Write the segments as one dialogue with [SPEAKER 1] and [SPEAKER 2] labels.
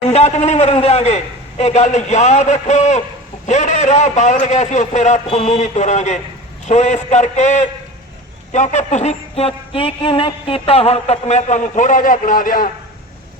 [SPEAKER 1] ਪਿੰਡਾਂ 'ਚ ਵੀ ਨਹੀਂ ਮਰਨ ਦਿਆਂਗੇ। ਇਹ ਗੱਲ ਯਾਦ ਰੱਖੋ, ਜਿਹੜੇ ਰਾਹ ਬਾਦਲ ਗਿਆ ਸੀ ਉਸੇ ਰਾਹ ਤੁਹਾਨੂੰ ਵੀ ਤੋਰਾਂਗੇ। ਸੋ ਇਸ ਕਰਕੇ ਕਿਉਂਕਿ ਤੁਸੀਂ ਕੀ- ਕੀ ਕੀ ਕੀਤਾ, ਹੁਣ ਤੱਕ ਮੈਂ ਤੁਹਾਨੂੰ ਥੋੜਾ ਜਿਹਾ ਗਿਣਾ ਦਿਆਂ।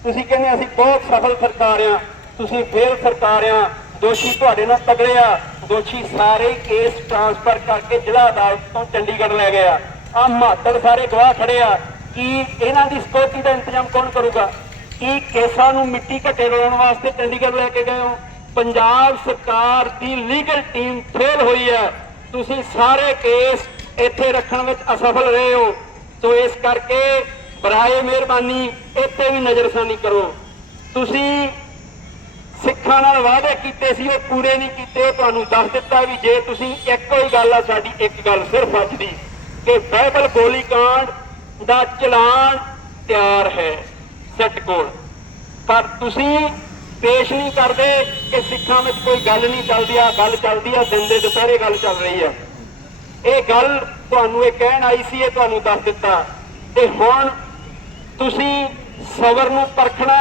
[SPEAKER 1] ਤੁਸੀਂ ਕਹਿੰਦੇ ਅਸੀਂ ਬਹੁਤ ਸਫਲ ਸਰਕਾਰ ਆ ਤੁਸੀਂ ਫੇਲ ਸਰਕਾਰ ਆ ਦੋਸ਼ੀ ਤੁਹਾਡੇ ਨਾਲ ਤਗੜੇ ਆ। ਦੋਸ਼ੀ ਸਾਰੇ ਕੇਸ ਟ੍ਰਾਂਸਫਰ ਕਰਕੇ ਜ਼ਿਲ੍ਹਾ ਅਦਾਲਤ ਤੋਂ ਚੰਡੀਗੜ੍ਹ ਲੈ ਗਏ ਆ। ਆ ਮਾਤੜ ਸਾਰੇ ਗਵਾਹ ਖੜੇ ਆ। ਕੀ ਇਹਨਾਂ ਦੀ ਸਿਕਿਉਰਿਟੀ ਦਾ ਇੰਤਜ਼ਾਮ ਕੌਣ ਕਰੂਗਾ? ਕੀ ਕੇਸਾਂ ਨੂੰ ਮਿੱਟੀ ਘੱਟੇ ਰੋਣ ਵਾਸਤੇ ਚੰਡੀਗੜ੍ਹ ਲੈ ਕੇ ਗਏ ਹੋ? ਪੰਜਾਬ ਸਰਕਾਰ ਦੀ ਲੀਗਲ ਟੀਮ ਫੇਲ ਹੋਈ ਹੈ। ਤੁਸੀਂ ਸਾਰੇ ਕੇਸ ਇੱਥੇ ਰੱਖਣ ਵਿੱਚ ਅਸਫਲ ਰਹੇ ਹੋ। ਸੋ ਇਸ ਕਰਕੇ ਬਰਾਏ ਮਿਹਰਬਾਨੀ, ਇੱਥੇ ਵੀ ਨਜ਼ਰਸਾਨੀ ਕਰੋ। ਤੁਸੀਂ ਸਿੱਖਾਂ ਨਾਲ ਵਾਅਦੇ ਕੀਤੇ ਸੀ, ਉਹ ਪੂਰੇ ਨਹੀਂ ਕੀਤੇ। ਤੁਹਾਨੂੰ ਦੱਸ ਦਿੱਤਾ ਵੀ ਜੇ ਤੁਸੀਂ ਇੱਕੋ ਹੀ ਗੱਲ ਆ, ਸਾਡੀ ਇੱਕ ਗੱਲ ਸਿਰਫ ਅੱਜ ਦੀ, ਕਿ ਬਾਈਬਲ ਗੋਲੀकांड ਦਾ ਚਲਾਨ ਤਿਆਰ ਹੈ। ਸੈੱਟ ਕੋਲ। ਪਰ ਤੁਸੀਂ ਪੇਸ਼ ਨਹੀਂ ਕਰਦੇ ਕਿ ਸਿੱਖਾਂ ਵਿੱਚ ਕੋਈ ਗੱਲ ਨਹੀਂ ਚੱਲਦੀ ਆ ਗੱਲ ਚੱਲਦੀ ਆ, ਦਿਨ ਦੇ ਦੁਪਹਿਰੇ ਗੱਲ ਚੱਲ ਰਹੀ ਆ। ਇਹ ਗੱਲ ਤੁਹਾਨੂੰ ਇਹ ਕਹਿਣ ਆਈ ਸੀ, ਇਹ ਤੁਹਾਨੂੰ ਦੱਸ ਦਿੱਤਾ। ਤੇ ਹੁਣ ਤੁਸੀਂ ਸਬਰ ਨੂੰ ਪਰਖਣਾ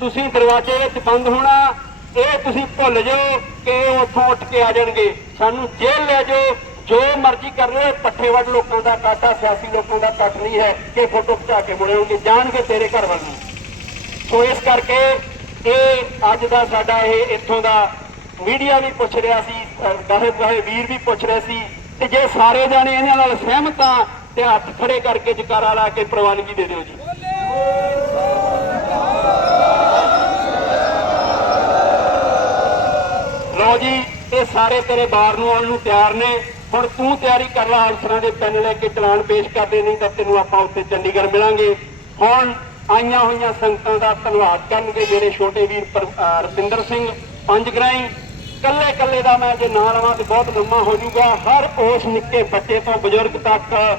[SPEAKER 1] ਤੁਸੀਂ ਦਰਵਾਜ਼ੇ ਵਿੱਚ ਬੰਦ ਹੋਣਾ, ਇਹ ਤੁਸੀਂ ਭੁੱਲ ਜਾਓ ਕਿ ਇਹ ਉੱਥੋਂ ਉੱਠ ਕੇ ਆ ਜਾਣਗੇ। ਸਾਨੂੰ ਜੇਲ੍ਹ ਲੈ ਜਾਓ ਜੋ ਮਰਜ਼ੀ ਕਰ ਰਹੇ ਪੱਠੇ ਵੱਢ ਲੋਕਾਂ ਦਾ ਕਾਟਾ ਸਿਆਸੀ ਲੋਕਾਂ ਦਾ ਕੱਟ ਨਹੀਂ ਹੈ ਕਿ ਫੋਟੋ ਖਿਚਾ ਕੇ ਮੁੜੇ ਜਾਣਗੇ ਤੇਰੇ ਘਰ ਵੱਲ ਨੂੰ। ਸੋ ਇਸ ਕਰਕੇ ਇਹ ਅੱਜ ਦਾ ਸਾਡਾ ਇਹ ਇੱਥੋਂ ਦਾ ਮੀਡੀਆ ਵੀ ਪੁੱਛ ਰਿਹਾ ਸੀ ਗਾਹੇ ਗਾਹੇ ਵੀਰ ਵੀ ਪੁੱਛ ਰਹੇ ਸੀ, ਤੇ ਜੇ ਸਾਰੇ ਜਾਣੇ ਇਹਨਾਂ ਨਾਲ ਸਹਿਮਤ ਆ ਤੇ ਹੱਥ ਖੜੇ ਕਰਕੇ ਜਕਾਰਾ ਲਾ ਕੇ ਪ੍ਰਵਾਨਗੀ ਦੇ ਦਿਓ ਜੀ। ਲਓ ਜੀ, ਇਹ ਸਾਰੇ ਤੇਰੇ ਬਾਹਰ ਨੂੰ ਆਉਣ ਨੂੰ ਤਿਆਰ ਨੇ। ਹੁਣ ਤੂੰ ਤਿਆਰੀ ਕਰ ਲੈ ਅਫਸਰਾਂ ਦੇ ਪੈਨ ਲੈ ਕੇ ਚਲਾਨ ਪੇਸ਼ ਕਰਦੇ ਨਹੀਂ ਤਾਂ ਤੈਨੂੰ ਆਪਾਂ ਉੱਥੇ ਚੰਡੀਗੜ੍ਹ ਮਿਲਾਂਗੇ। ਹੁਣ ਆਈਆਂ ਹੋਈਆਂ ਸੰਗਤਾਂ ਦਾ ਧੰਨਵਾਦ ਕਰਨਗੇ, ਜਿਹੜੇ ਛੋਟੇ ਵੀਰ ਪਰ- ਅਹ ਰਪਿੰਦਰ ਸਿੰਘ ਪੰਜਗਰਾਈ ਕੱਲੇ ਕੱਲੇ ਦਾ ਮੈਂ ਜੇ ਨਾਂ ਲਵਾਂ ਤੇ ਬਹੁਤ ਲੰਮਾ ਹੋ ਜਾਊਗਾ। ਹਰ ਉਸ ਨਿੱਕੇ ਬੱਚੇ ਤੋਂ ਬਜ਼ੁਰਗ ਤੱਕ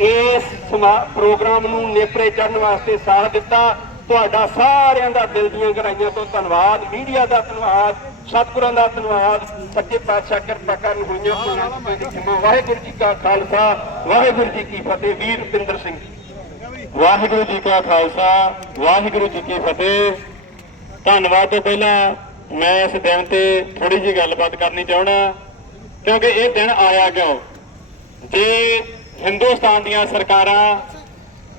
[SPEAKER 1] ਇਸ ਸਮਾ- ਪ੍ਰੋਗਰਾਮ ਨੂੰ ਨੇਪਰੇ ਚੜਨ ਵਾਸਤੇ ਸਾਥ ਦਿੱਤਾ। ਤੁਹਾਡਾ ਸਾਰਿਆਂ ਦਾ ਦਿਲ ਦੀਆਂ ਗਹਿਰਾਈਆਂ ਤੋਂ ਧੰਨਵਾਦ, ਮੀਡੀਆ ਦਾ ਧੰਨਵਾਦ। ਸਤਿਗੁਰਾਂ ਦਾ ਧੰਨਵਾਦ। ਸੱਚੇ ਪਾਤਸ਼ਾਹ ਕਿਰਪਾ ਕਰਨ ਹੋਈਆਂ ਖਿਮਾ ਵਾਹਿਗੁਰੂ ਜੀ ਕਾ ਖਾਲਸਾ ਵਾਹਿਗੁਰੂ ਜੀ ਕੀ ਫਤਿਹ। ਵੀਰ ਰੁਪਿੰਦਰ ਸਿੰਘ। ਵਾਹਿਗੁਰੂ ਜੀ ਕਾ ਖਾਲਸਾ ਵਾਹਿਗੁਰੂ ਜੀ ਕੀ ਫਤਿਹ। ਧੰਨਵਾਦ ਤੋਂ ਪਹਿਲਾਂ ਮੈਂ ਇਸ ਦਿਨ ਤੇ ਥੋੜੀ ਜਿਹੀ ਗੱਲਬਾਤ ਕਰਨੀ ਚਾਹਣਾ ਕਿਉਂਕਿ ਇਹ ਦਿਨ ਆਇਆ ਕਿਉਂ? ਜੇ ਹਿੰਦੁਸਤਾਨ ਦੀਆਂ ਸਰਕਾਰਾਂ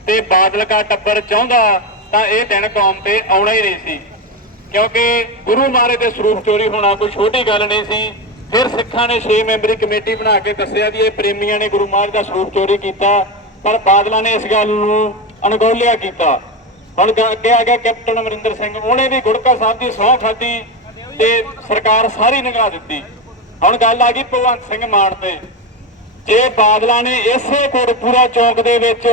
[SPEAKER 1] ਤੇ ਬਾਦਲ ਕਾ ਟੱਬਰ ਚਾਹੁੰਦਾ ਤਾਂ ਇਹ ਦਿਨ ਕੌਮ ਤੇ ਆਉਣਾ ਹੀ ਨਹੀਂ ਸੀ। ਕਿਉਂਕਿ ਗੁਰੂ ਮਹਾਰਾਜ ਦੇ ਸਰੂਪ ਚੋਰੀ ਹੋਣਾ ਕੋਈ ਛੋਟੀ ਗੱਲ ਨਹੀਂ ਸੀ। ਫਿਰ ਸਿੱਖਾਂ ਨੇ 6 ਮੈਂਬਰੀ ਕਮੇਟੀ ਬਣਾ ਕੇ ਦੱਸਿਆ ਵੀ ਇਹ ਪ੍ਰੇਮੀਆਂ ਨੇ ਗੁਰੂ ਮਹਾਰਾਜ ਦਾ ਸਰੂਪ ਚੋਰੀ ਕੀਤਾ, ਪਰ ਬਾਦਲਾਂ ਨੇ ਇਸ ਗੱਲ ਨੂੰ ਅਣਗੌਲਿਆ ਕੀਤਾ। ਹੁਣ ਅੱਗੇ ਆ ਗਿਆ ਕੈਪਟਨ ਅਮਰਿੰਦਰ ਸਿੰਘ, ਉਹਨੇ ਵੀ ਗੁੜਕਾ ਸਾਹਿਬ ਦੀ ਸਹੁੰ ਖਾਧੀ ਤੇ ਸਰਕਾਰ ਸਾਰੀ ਨਿਗਾਹ ਦਿੱਤੀ। ਹੁਣ ਗੱਲ ਆ ਗਈ ਭਗਵੰਤ ਸਿੰਘ ਮਾਨ ਤੇ। ਜੇ ਬਾਦਲਾਂ ਨੇ ਇਸੇ ਕੋਟਪੂਰਾ ਚੌਂਕ ਦੇ ਵਿੱਚ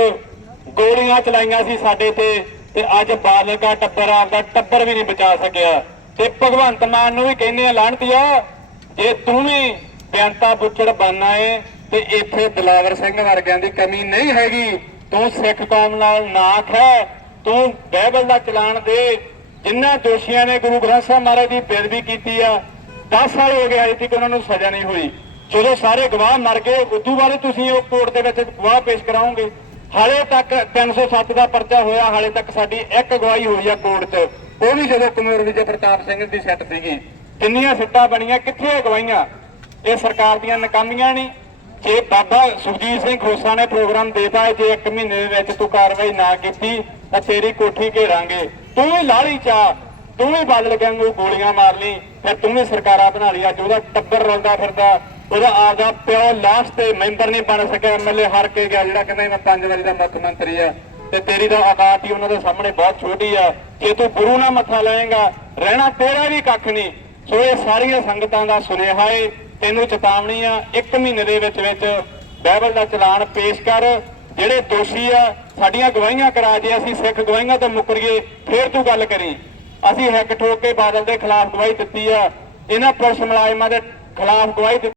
[SPEAKER 1] ਗੋਲੀਆਂ ਚਲਾਈਆਂ ਸੀ ਸਾਡੇ ਤੇ ਤੇ ਅੱਜ ਬਾਦਲ ਦਾ ਟੱਬਰ ਆਪਦਾ ਟੱਬਰ ਵੀ ਨਹੀਂ ਬਚਾ ਸਕਿਆ। ਤੇ ਭਗਵੰਤ ਮਾਨ ਨੂੰ ਵੀ ਕਹਿੰਦੇ ਆ ਲਾਹਣਤੀਆ ਜੇ ਤੂੰ ਵੀ ਬਿਆੰਤਾ ਬੁੱਚੜ ਬਣਨਾ ਏ, ਤੇ ਇੱਥੇ ਦਲਾਵਰ ਸਿੰਘ ਵਰਗਿਆਂ ਦੀ ਕਮੀ ਨਹੀਂ ਹੈਗੀ। ਤੂੰ ਸਿੱਖ ਕੌਮ ਨਾਲ ਨਾ ਹੈ, ਤੂੰ ਬਾਈਬਲ ਦਾ ਚਲਾਨ ਦੇ। ਜਿਨ੍ਹਾਂ ਦੋਸ਼ੀਆਂ ਨੇ ਗੁਰੂ ਗ੍ਰੰਥ ਸਾਹਿਬ ਮਹਾਰਾਜ ਦੀ ਬੇਅਦਬੀ ਕੀਤੀ ਆ 10 ਸਾਲ ਹੋ ਗਏ ਅਜੇ ਤੱਕ ਉਹਨਾਂ ਨੂੰ ਸਜ਼ਾ ਨਹੀਂ ਹੋਈ। ਜਦੋਂ ਸਾਰੇ ਗਵਾਹ ਮਰ ਗਏ, ਉਦੋਂ ਬਾਅਦ ਤੁਸੀਂ ਉਹ ਕੋਰਟ ਦੇ ਵਿੱਚ ਗਵਾਹ ਪੇਸ਼ ਕਰਾਓਗੇ। ਹਾਲੇ ਤੱਕ 307 ਦਾ ਪਰਚਾ ਹੋਇਆ, ਹਾਲੇ ਤੱਕ ਸਾਡੀ ਇੱਕ ਗਵਾਹੀ ਹੋਈ ਆ ਕੋਰਟ 'ਚ। ਉਹ ਵੀ ਜਦੋਂ ਕੁਮਾਰ ਵਿਜੇ ਪ੍ਰਤਾਪ ਸਿੰਘ ਦੀ ਸੈੱਟ ਸੀਗੀ। ਕਿੰਨੀਆਂ ਸਿੱਟਾਂ ਬਣੀਆਂ, ਕਿੱਥੇ ਗਵਾਹੀਆਂ? ਇਹ ਸਰਕਾਰ ਦੀਆਂ ਨਕਾਮੀਆਂ ਨਹੀਂ। ਜੇ ਬਾਬਾ ਸੁਖਜੀਤ ਸਿੰਘ ਖੋਸਾ ਨੇ ਪ੍ਰੋਗਰਾਮ ਦੇਤਾ ਜੇ 1 ਮਹੀਨੇ ਦੇ ਵਿੱਚ ਤੂੰ ਕਾਰਵਾਈ ਨਾ ਕੀਤੀ, ਤਾਂ ਤੇਰੀ ਕੋਠੀ ਘੇਰਾਂਗੇ। ਤੂੰ ਵੀ ਲਾਲੀ ਚਾ ਤੂੰ ਵੀ ਬਦਲ ਵਾਂਗੂ ਗੋਲੀਆਂ ਮਾਰ ਲਈ, ਫਿਰ ਤੂੰ ਵੀ ਸਰਕਾਰਾਂ ਬਣਾ ਲਈ। ਅੱਜ ਉਹਦਾ ਟੱਬਰ ਰੋਂਦਾ ਫਿਰਦਾ। ਉਹਦਾ ਆਪਦਾ ਪਿਓ ਲਾਸਟ ਤੇ ਮੈਂਬਰ ਨਹੀਂ ਬਣ ਸਕਿਆ ਐਮਐਲਏ ਹਾਰ ਕੇ ਗਿਆ, ਜਿਹੜਾ ਕਹਿੰਦਾ ਮੈਂ ਪੰਜ ਵਾਰੀ ਦਾ ਮੁੱਖ ਮੰਤਰੀ ਆ। ਤੇ ਤੇਰੀ ਤਾਂ ਔਕਾਤ ਹੀ ਉਹਨਾਂ ਦੇ ਸਾਹਮਣੇ ਬਹੁਤ ਛੋਟੀ ਆ। ਜੇ ਤੂੰ ਗੁਰੂ ਨਾਲ ਮੱਥਾ ਲਾਏਗਾ, ਰਹਿਣਾ ਤੇਰਾ ਵੀ ਕੱਖ ਨਹੀਂ। ਸੋ ਇਹ ਸਾਰੀਆਂ ਸੰਗਤਾਂ ਦਾ ਸੁਨੇਹਾ ਏ, ਤੈਨੂੰ ਚੇਤਾਵਨੀ ਆ, ਇੱਕ ਮਹੀਨੇ ਦੇ ਵਿੱਚ ਵਿੱਚ ਬਾਈਬਲ ਦਾ ਚਲਾਨ ਪੇਸ਼ ਕਰ। ਜਿਹੜੇ ਦੋਸ਼ੀ ਆ, ਸਾਡੀਆਂ ਗਵਾਹੀਆਂ ਕਰਾ ਜੇ, ਅਸੀਂ ਸਿੱਖ ਗਵਾਹੀਆਂ ਤੋਂ ਮੁਕਰੀਏ, ਫੇਰ ਤੂੰ ਗੱਲ ਕਰੀ। ਅਸੀਂ ਹਿੱਕ ਠੋਕ ਕੇ ਬਾਦਲ ਦੇ ਖਿਲਾਫ ਗਵਾਹੀ ਦਿੱਤੀ ਆ। ਇਹਨਾਂ ਪੁਲਿਸ ਮੁਲਾਜ਼ਮਾਂ ਦੇ ਖਿਲਾਫ ਗਵਾਹੀ ਦਿੱਤੀ